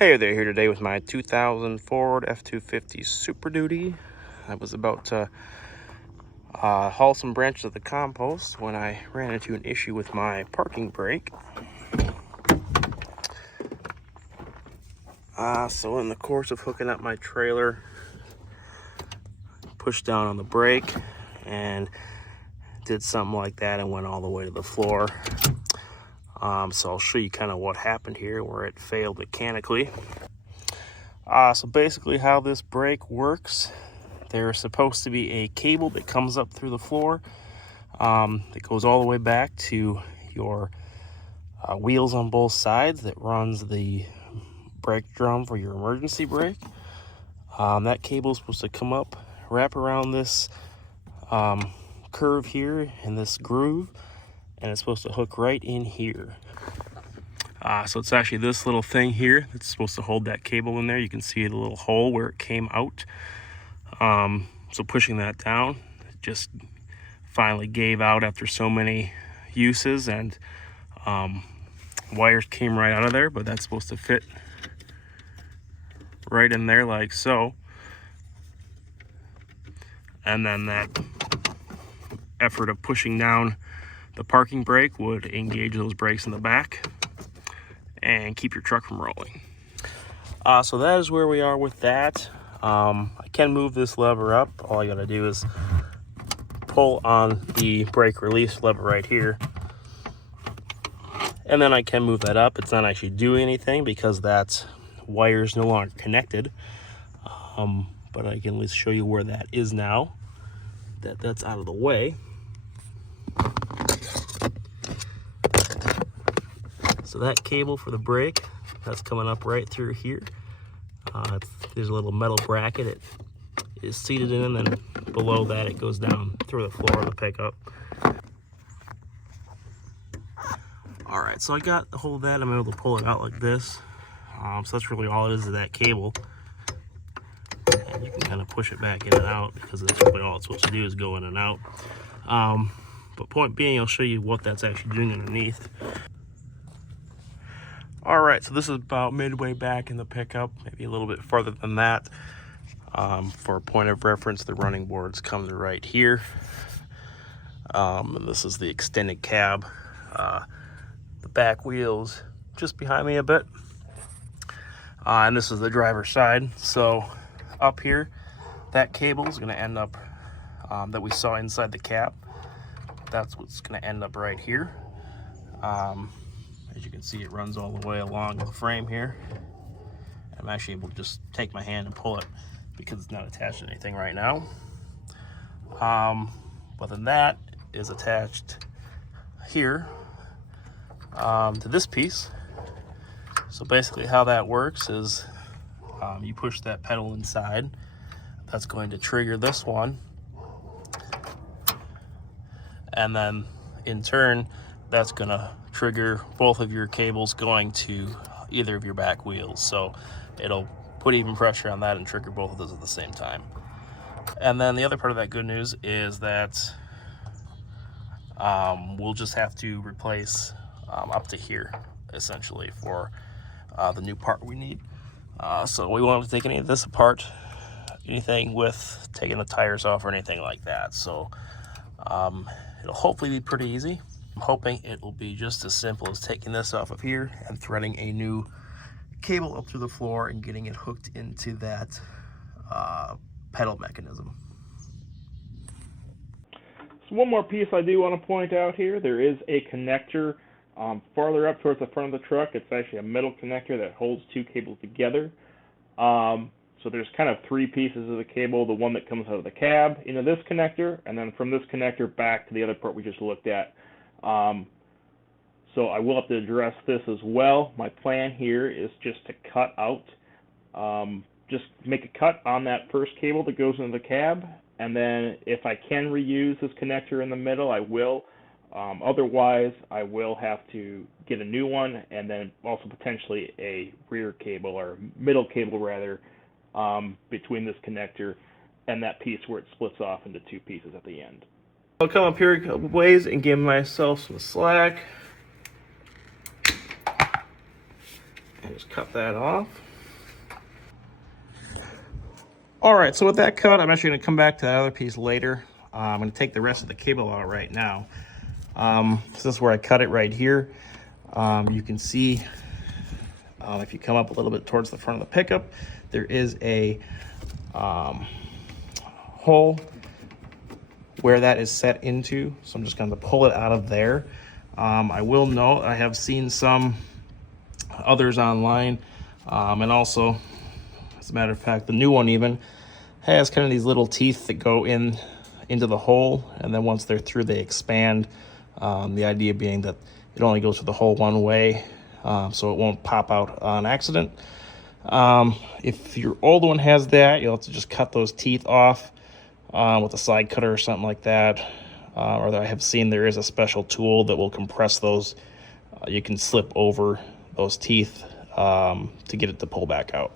Hey there, here today with my 2000 Ford F-250 Super Duty. I was about to haul some branches of the compost when I ran into an issue with my parking brake. So in the course of hooking up my trailer, pushed down on the brake and did something like that and went all the way to the floor. So I'll show you kind of what happened here where it failed mechanically. So basically how this brake works, there's supposed to be a cable that comes up through the floor that goes all the way back to your wheels on both sides that runs the brake drum for your emergency brake. That cable is supposed to come up, wrap around this curve here in this groove, and it's supposed to hook right in here. So it's actually this little thing here that's supposed to hold that cable in there. You can see the little hole where it came out. So pushing that down, it just finally gave out after so many uses, and wires came right out of there, but that's supposed to fit right in there like so. And then that effort of pushing down the parking brake would engage those brakes in the back and keep your truck from rolling. So that is where we are with that. I can move this lever up. All I gotta do is pull on the brake release lever right here, and then I can move that up. It's not actually doing anything because that wire is no longer connected, but I can at least show you where that is now that's out of the way. So that cable for the brake, that's coming up right through here. There's a little metal bracket it is seated in, and then below that it goes down through the floor of the pickup. All right, so I got a hold of that. I'm able to pull it out like this. So that's really all it is that cable. And you can kind of push it back in and out because that's really all it's supposed to do is go in and out. But point being, I'll show you what that's actually doing underneath. All right, so this is about midway back in the pickup, maybe a little bit farther than that. For a point of reference, the running boards come to right here. And this is the extended cab. The back wheels just behind me a bit. And this is the driver's side. So up here, that cable is gonna end up, that we saw inside the cab. That's what's gonna end up right here. As you can see, it runs all the way along the frame here. I'm actually able to just take my hand and pull it because it's not attached to anything right now. But then that is attached here to this piece. So basically how that works is you push that pedal inside. That's going to trigger this one. And then in turn, that's gonna trigger both of your cables going to either of your back wheels. So it'll put even pressure on that and trigger both of those at the same time. And then the other part of that good news is that we'll just have to replace up to here, essentially, for the new part we need. So we won't have to take any of this apart, anything with taking the tires off or anything like that. So it'll hopefully be pretty easy. I'm hoping it will be just as simple as taking this off of here and threading a new cable up through the floor and getting it hooked into that pedal mechanism. So one more piece I do want to point out here, there is a connector farther up towards the front of the truck. It's actually a metal connector that holds two cables together. So there's kind of three pieces of the cable, the one that comes out of the cab into this connector, and then from this connector back to the other part we just looked at. So I will have to address this as well. My plan here is just to cut out, just make a cut on that first cable that goes into the cab, and then if I can reuse this connector in the middle, I will. Otherwise, I will have to get a new one, and then also potentially a rear cable, or middle cable rather, between this connector and that piece where it splits off into two pieces at the end. I'll come up here a couple ways and give myself some slack. And just cut that off. All right, so with that cut, I'm actually gonna come back to that other piece later. I'm gonna take the rest of the cable out right now. So this is where I cut it right here. You can see if you come up a little bit towards the front of the pickup, there is a hole where that is set into. So I'm just going to pull it out of there. I will note I have seen some others online, and also, as a matter of fact, the new one even has kind of these little teeth that go into the hole, and then once they're through, they expand. The idea being that it only goes through the hole one way, so it won't pop out on accident. If your old one has that, you'll have to just cut those teeth off with a side cutter or something like that. Or I have seen there is a special tool that will compress those. You can slip over those teeth to get it to pull back out.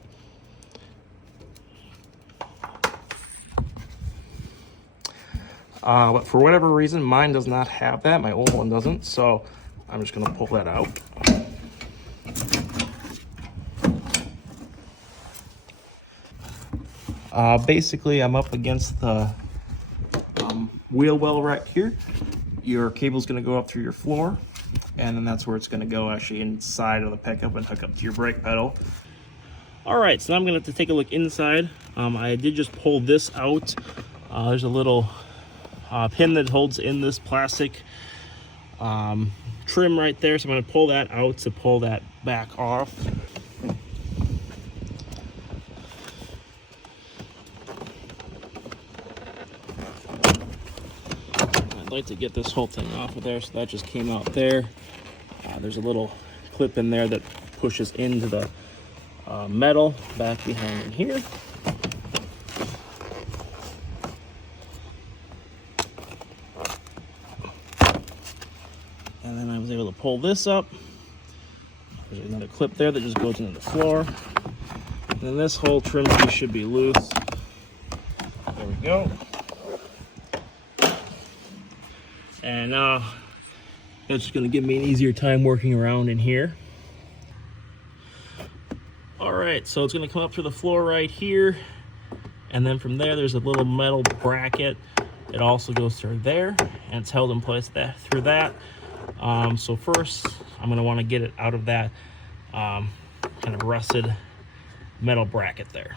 But for whatever reason, mine does not have that. My old one doesn't, so I'm just going to pull that out. Basically, I'm up against the wheel well right here. Your cable's going to go up through your floor, and then that's where it's going to go actually inside of the pickup and hook up to your brake pedal. All right, so now I'm going to have to take a look inside. I did just pull this out. There's a little pin that holds in this plastic trim right there, so I'm going to pull that out to pull that back off. I'd like to get this whole thing off of there, so that just came out there. There's a little clip in there that pushes into the metal back behind in here. And then I was able to pull this up. There's another clip there that just goes into the floor. And then this whole trim piece should be loose. There we go. And now that's just going to give me an easier time working around in here. All right, so it's going to come up to the floor right here. And then from there, there's a little metal bracket. It also goes through there, and it's held in place through that. So first, I'm going to want to get it out of that kind of rusted metal bracket there.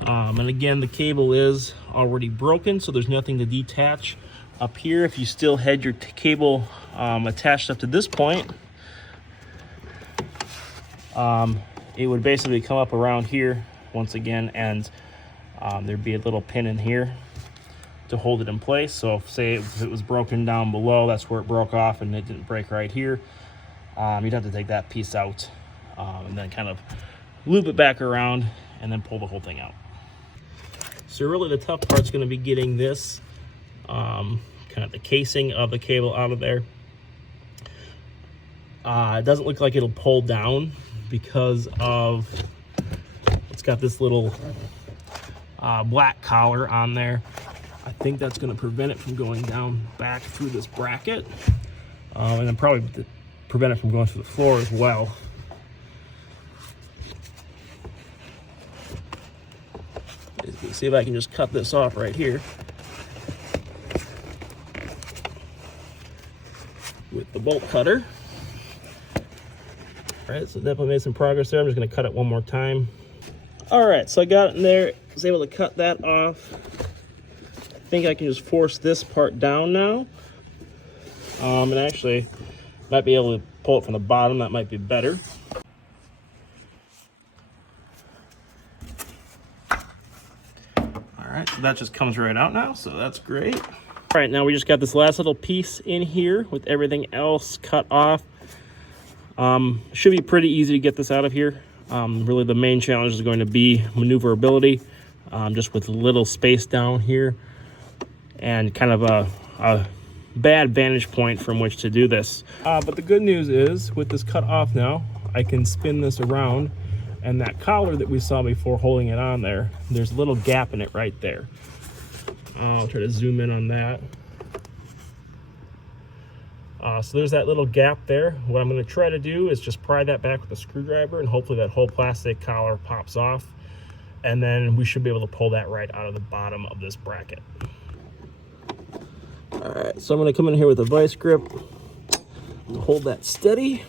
And again, the cable is already broken, so there's nothing to detach. Up here, if you still had your cable attached up to this point, it would basically come up around here once again, and there'd be a little pin in here to hold it in place. So if it was broken down below, that's where it broke off and it didn't break right here, you'd have to take that piece out and then kind of loop it back around and then pull the whole thing out. So really the tough part's going to be getting this kind of the casing of the cable out of there. It doesn't look like it'll pull down because of it's got this little black collar on there. I think that's going to prevent it from going down back through this bracket, and then probably prevent it from going through the floor as well. See if I can just cut this off right here with the bolt cutter. All right, so definitely made some progress there. I'm just going to cut it one more time. All right, so I got it in there. I was able to cut that off. I think I can just force this part down now. And actually, might be able to pull it from the bottom. That might be better. All right, so that just comes right out now, so that's great. All right, now we just got this last little piece in here with everything else cut off. Should be pretty easy to get this out of here. Really the main challenge is going to be maneuverability, just with little space down here and kind of a bad vantage point from which to do this. But the good news is with this cut off now, I can spin this around, and that collar that we saw before holding it on there, there's a little gap in it right there. I'll try to zoom in on that. So there's that little gap there. What I'm going to try to do is just pry that back with a screwdriver, and hopefully that whole plastic collar pops off, and then we should be able to pull that right out of the bottom of this bracket. All right, so I'm going to come in here with a vice grip and hold that steady.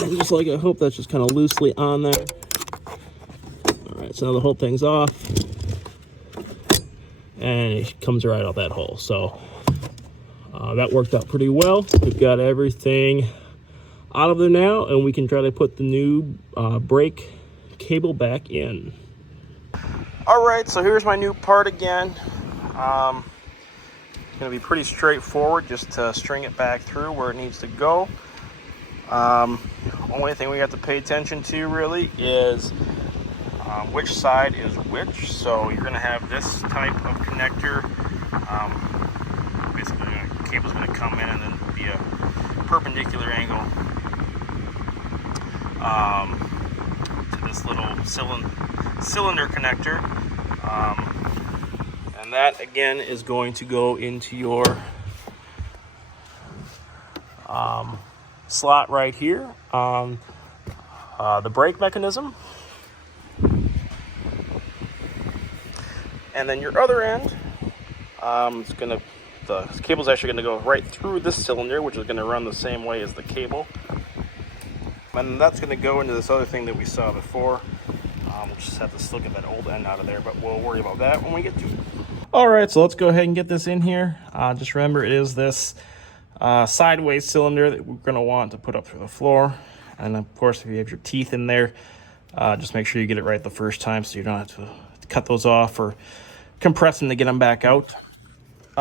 And just like I hope that's just kind of loosely on there. All right, so now the whole thing's off, and it comes right out that hole. So that worked out pretty well. We've got everything out of there now, and we can try to put the new brake cable back in. All right, so here's my new part again. It's going to be pretty straightforward, just to string it back through where it needs to go. Only thing we have to pay attention to really is which side is which. So you're going to have this type of connector. Basically, the cable's going to come in and then be a perpendicular angle to this little cylinder connector. And that again is going to go into your slot right here on the brake mechanism. And then your other end, the cable's actually gonna go right through this cylinder, which is gonna run the same way as the cable. And that's gonna go into this other thing that we saw before. We'll just have to still get that old end out of there, but we'll worry about that when we get to it. All right, so let's go ahead and get this in here. Just remember, it is this sideways cylinder that we're going to want to put up through the floor. And of course, if you have your teeth in there, just make sure you get it right the first time, so you don't have to cut those off or compress them to get them back out.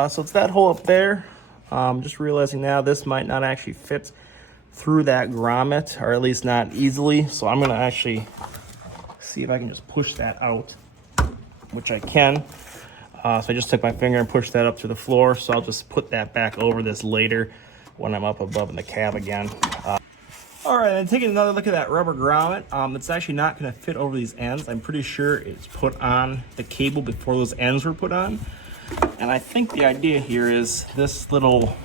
So it's that hole up there. Just realizing now this might not actually fit through that grommet, or at least not easily. So I'm going to actually see if I can just push that out, which I can. So I just took my finger and pushed that up to the floor. So I'll just put that back over this later when I'm up above in the cab again. All right, and taking another look at that rubber grommet. It's actually not going to fit over these ends. I'm pretty sure it's put on the cable before those ends were put on. And I think the idea here is this little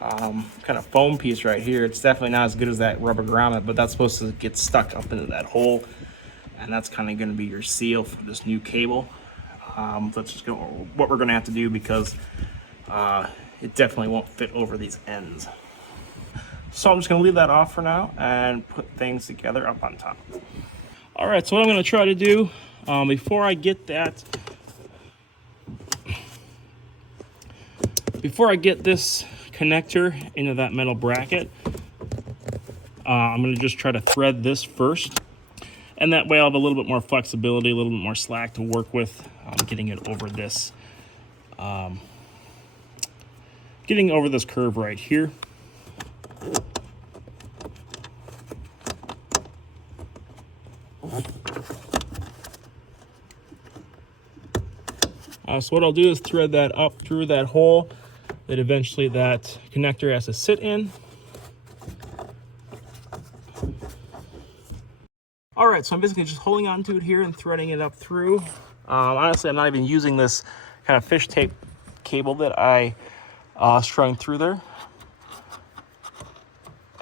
kind of foam piece right here. It's definitely not as good as that rubber grommet, but that's supposed to get stuck up into that hole. And that's kind of going to be your seal for this new cable. That's just what we're going to have to do, because it definitely won't fit over these ends. So I'm just going to leave that off for now and put things together up on top. All right, so what I'm going to try to do before I get this connector into that metal bracket, I'm going to just try to thread this first. And that way I'll have a little bit more flexibility, a little bit more slack to work with, getting it over this, curve right here. So what I'll do is thread that up through that hole that eventually that connector has to sit in. All right, so I'm basically just holding on to it here and threading it up through. Honestly, I'm not even using this kind of fish tape cable that I strung through there.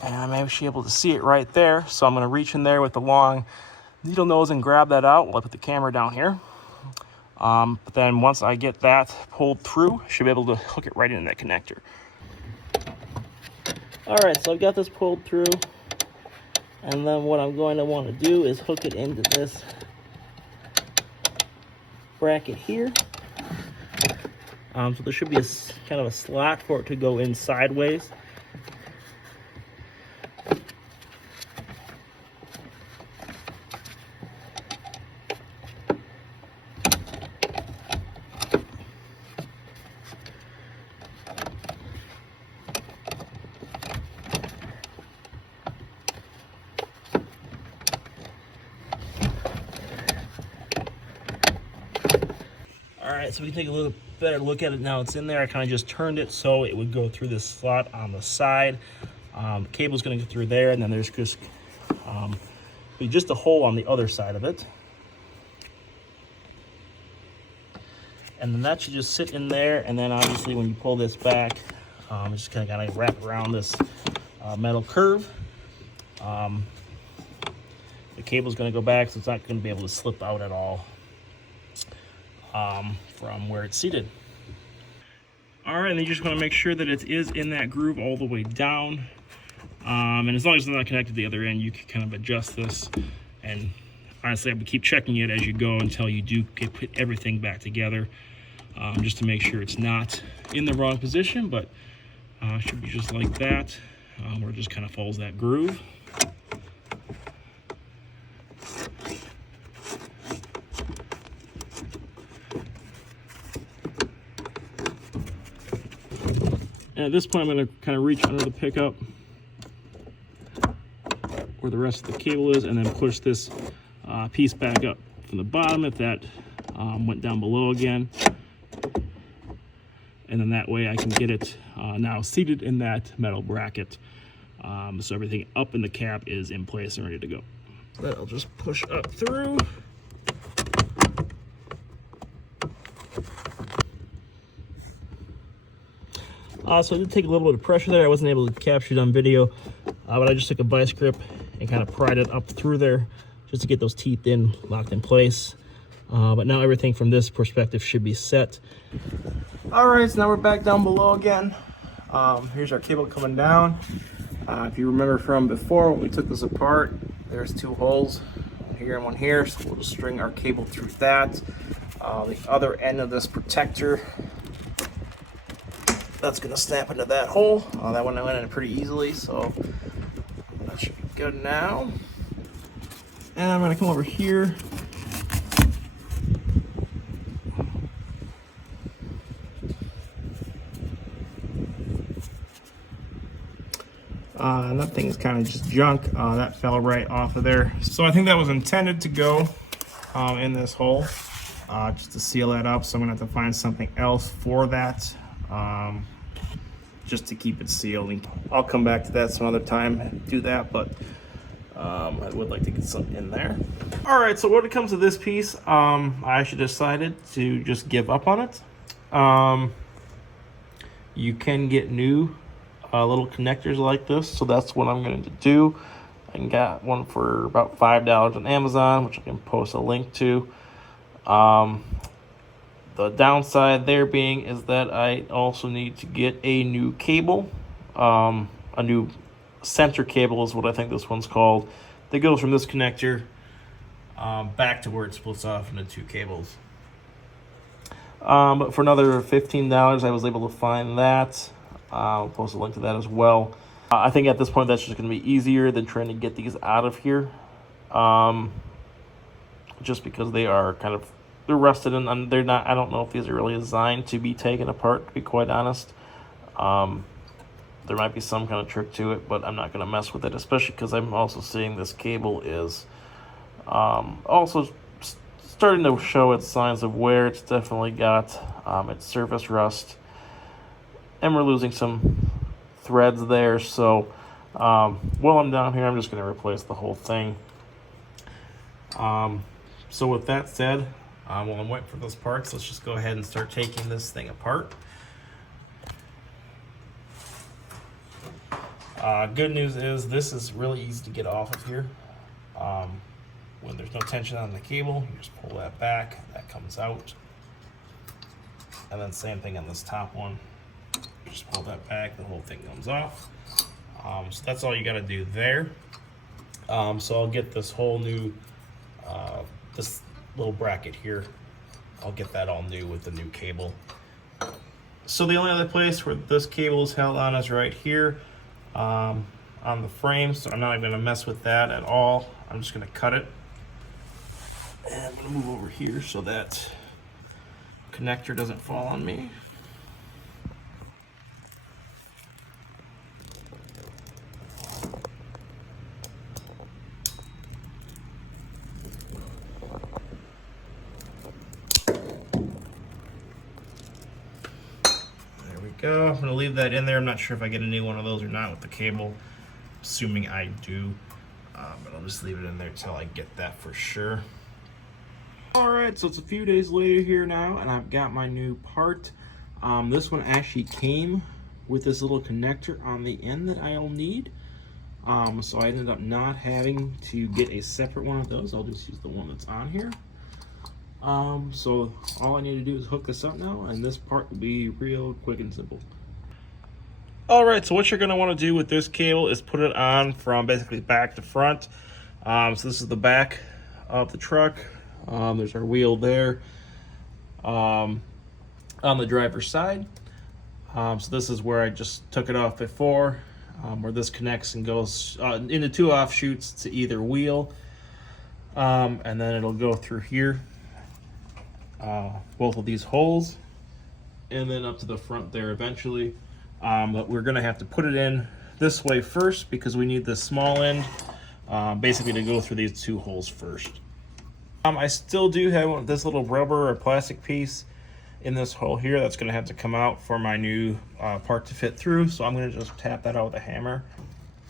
And I'm actually able to see it right there. So I'm gonna reach in there with the long needle nose and grab that out while I put the camera down here. But then once I get that pulled through, I should be able to hook it right into that connector. All right, so I've got this pulled through. And then what I'm going to want to do is hook it into this bracket here. So there should be a kind of a slot for it to go in sideways. All right, so we can take a little better look at it now. It's in there. I kind of just turned it so it would go through this slot on the side. Cable's going to go through there, and then there's just be just a hole on the other side of it. And then that should just sit in there, and then obviously when you pull this back, just kind of got to wrap around this metal curve. The cable's going to go back, so it's not going to be able to slip out at all from where it's seated. All right, and you just want to make sure that it is in that groove all the way down. And as long as it's not connected to the other end, you can kind of adjust this. And honestly, I would keep checking it as you go until you do put everything back together, just to make sure it's not in the wrong position, but should be just like that, where it just kind of follows that groove. And at this point, I'm going to kind of reach under the pickup where the rest of the cable is, and then push this piece back up from the bottom if that went down below again. And then that way I can get it now seated in that metal bracket. So everything up in the cab is in place and ready to go. That'll just push up through. So I did take a little bit of pressure there. I wasn't able to capture it on video, but I just took a vice grip and kind of pried it up through there just to get those teeth locked in place. But now everything from this perspective should be set. All right, so now we're back down below again. Here's our cable coming down. If you remember from before when we took this apart, there's two holes, one here and one here, so we'll just string our cable through that. The other end of this protector, that's gonna snap into that hole. That one went in pretty easily, so that should be good now. And I'm gonna come over here. That thing is kind of just junk. That fell right off of there. So I think that was intended to go in this hole, just to seal that up. So I'm gonna have to find something else for that, just to keep it sealed. I'll come back to that some other time and do that, but I would like to get something in there. All right, so when it comes to this piece, I actually decided to just give up on it. You can get new little connectors like this, so that's what I'm going to do. I got one for about $5 on Amazon, which I can post a link to. The downside there being is that I also need to get a new cable, a new center cable is what I think this one's called, that goes from this connector back to where it splits off into two cables. But for another $15, I was able to find that. I'll post a link to that as well. I think at this point that's just going to be easier than trying to get these out of here, just because they are they're rusted and they're not. I don't know if these are really designed to be taken apart, to be quite honest. There might be some kind of trick to it, but I'm not going to mess with it, especially because I'm also seeing this cable is also starting to show its signs of wear. It's definitely got its surface rust, and we're losing some threads there. So while I'm down here, I'm just going to replace the whole thing. So with that said, while I'm waiting for those parts, let's just go ahead and start taking this thing apart. Good news is this is really easy to get off of here. When there's no tension on the cable, you just pull that back, that comes out. And then same thing on this top one. Just pull that back, the whole thing comes off. So that's all you got to do there. So I'll get this whole new, this little bracket here, I'll get that all new with the new cable. So the only other place where this cable is held on is right here on the frame. So I'm not even going to mess with that at all. I'm just going to cut it. And I'm going to move over here so that connector doesn't fall on me. go. I'm going to leave that in there. I'm not sure if I get a new one of those or not with the cable. Assuming I do. But I'll just leave it in there until I get that for sure. Alright, so it's a few days later here now, and I've got my new part. This one actually came with this little connector on the end that I'll need. So I ended up not having to get a separate one of those. I'll just use the one that's on here. So all I need to do is hook this up now, and this part will be real quick and simple. Alright, so what you're going to want to do with this cable is put it on from basically back to front. So this is the back of the truck. There's our wheel there on the driver's side. So this is where I just took it off before, where this connects and goes into two offshoots to either wheel. And then it'll go through here, both of these holes, and then up to the front there eventually. But we're gonna have to put it in this way first because we need this small end basically to go through these two holes first. I still do have this little rubber or plastic piece in this hole here that's gonna have to come out for my new part to fit through, so I'm gonna just tap that out with a hammer.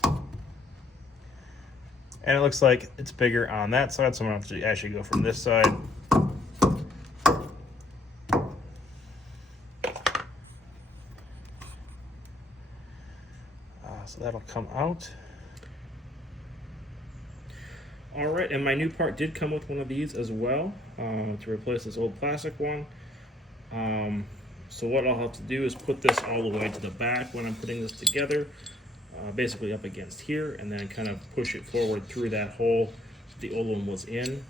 And it looks like it's bigger on that side, so I'm gonna have to actually go from this side. So that'll come out. All right, and my new part did come with one of these as well to replace this old plastic one. So what I'll have to do is put this all the way to the back when I'm putting this together, basically up against here, and then kind of push it forward through that hole the old one was in.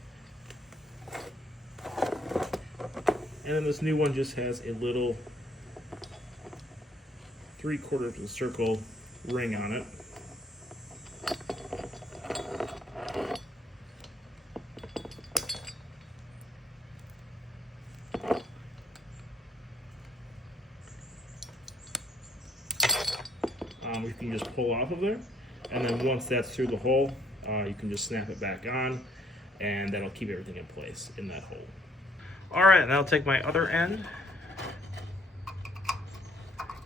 And then this new one just has a little 3/4 of a circle ring on it. You can just pull off of there, and then once that's through the hole, you can just snap it back on, and that'll keep everything in place in that hole. All right, now I'll take my other end,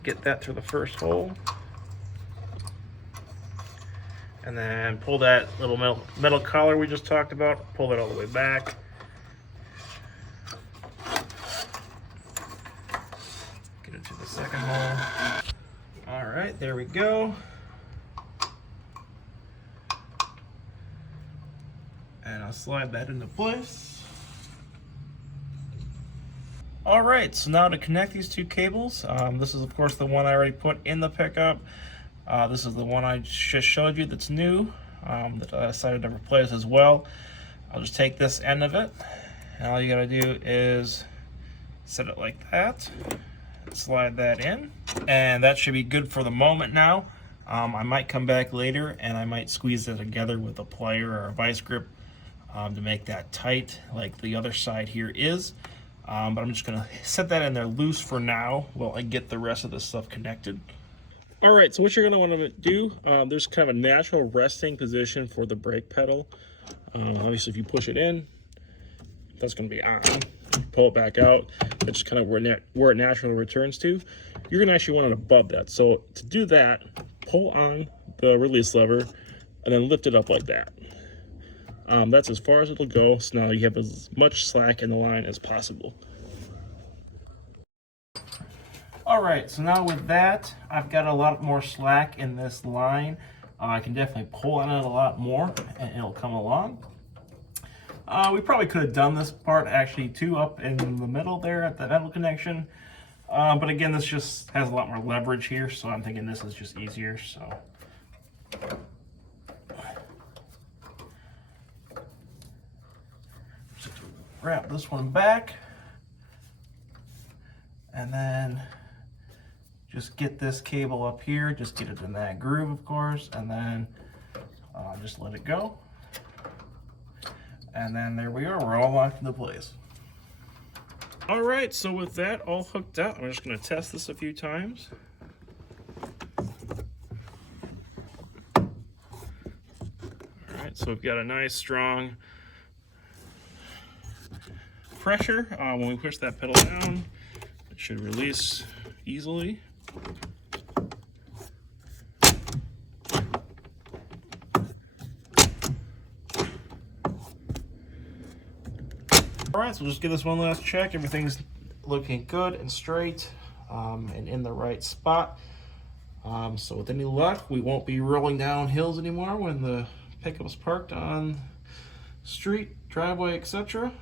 get that through the first hole, and then pull that little metal collar we just talked about, pull it all the way back. Get it to the second hole. All right, there we go. And I'll slide that into place. All right, so now to connect these two cables, this is of course the one I already put in the pickup. This is the one I just showed you that's new, that I decided to replace as well. I'll just take this end of it, and all you gotta do is set it like that, slide that in, and that should be good for the moment now. I might come back later and I might squeeze it together with a plier or a vice grip to make that tight like the other side here is. But I'm just gonna set that in there loose for now while I get the rest of this stuff connected. All right, so what you're gonna wanna do, there's kind of a natural resting position for the brake pedal. Obviously if you push it in, that's gonna be on. Pull it back out, that's just kind of where it naturally returns to. You're gonna actually want it above that. So to do that, pull on the release lever and then lift it up like that. That's as far as it'll go, so now you have as much slack in the line as possible. All right, so now with that, I've got a lot more slack in this line. I can definitely pull on it a lot more and it'll come along. We probably could have done this part actually too up in the middle there at the metal connection. But again, this just has a lot more leverage here, so I'm thinking this is just easier. So just wrap this one back, and then just get this cable up here, just get it in that groove, of course, and then just let it go. And then there we are, we're all locked into place. All right, so with that all hooked up, I'm just gonna test this a few times. All right, so we've got a nice strong pressure. When we push that pedal down, it should release easily. Alright, so we'll just give this one last check. Everything's looking good and straight and in the right spot. So with any luck, we won't be rolling down hills anymore when the pickup's parked on street, driveway, etc.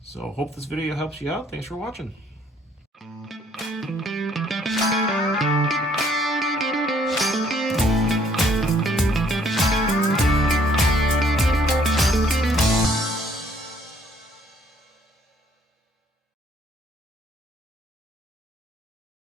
So hope this video helps you out. Thanks for watching.